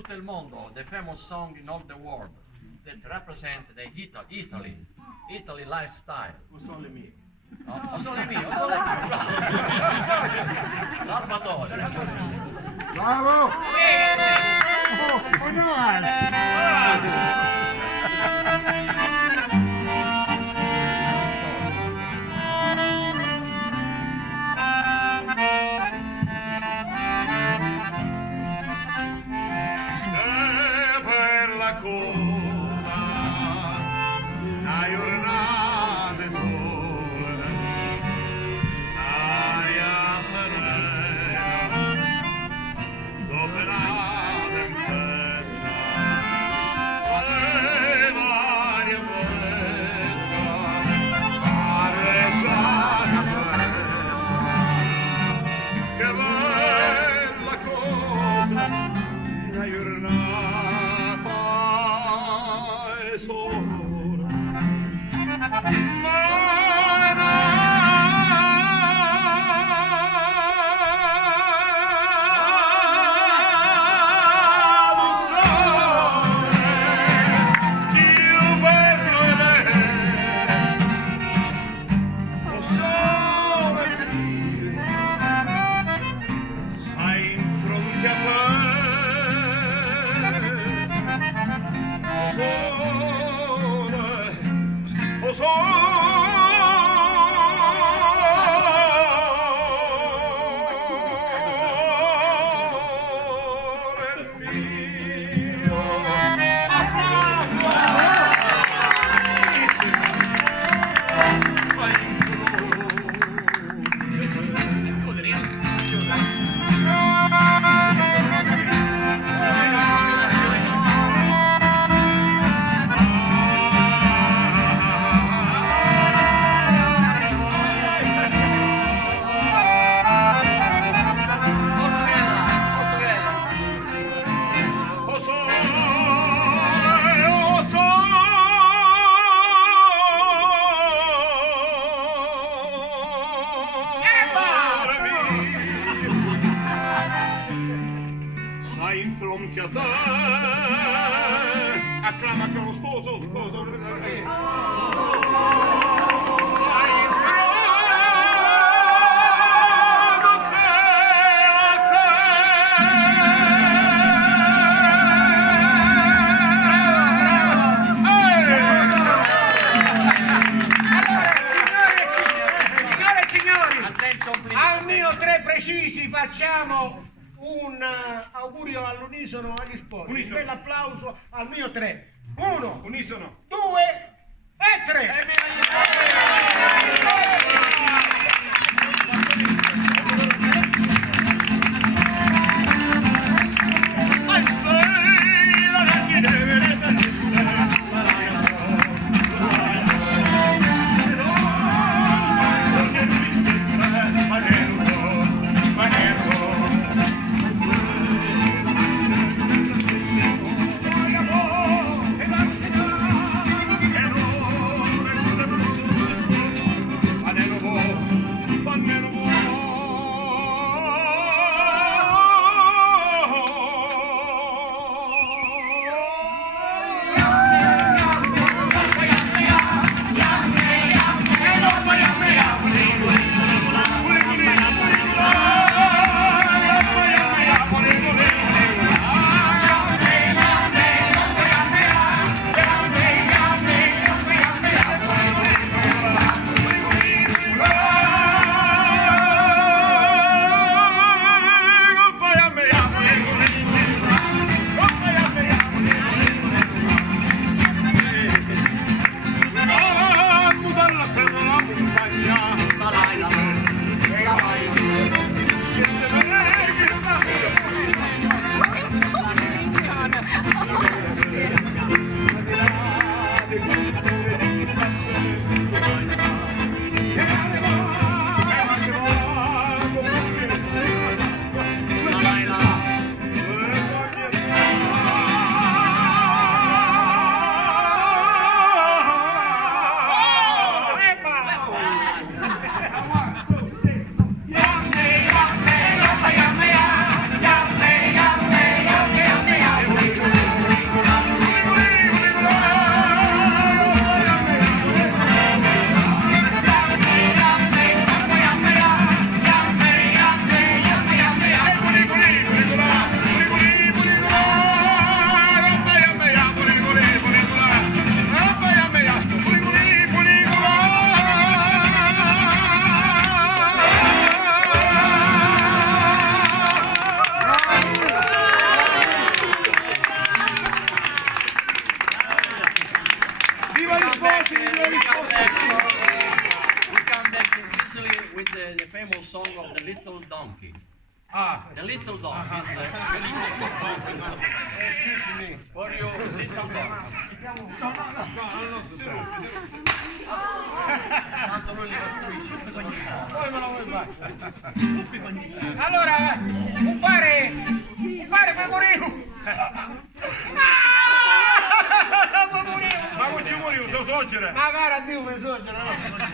tutto il mondo, the famous song in all the world that represent the Italy lifestyle. O sono le mie. No, o sono le mie, bravo. Salvatore. Bravo! Oh no! Acclama che lo sposo. Al mio 3 precisi facciamo un augurio all'unisono agli sposi. Un bel applauso al mio 3. 1, Unisono. 2 e 3. song of the little donkey. Ah, The little donkey is the excuse me. for you, little donkey. Tanto non li costruisci, cosa vuoi fare? Poi me lo vuoi fare? Allora, un pare memorivo. Ma non ci muori, so soggere. Ma cara Dio mi esagero, no?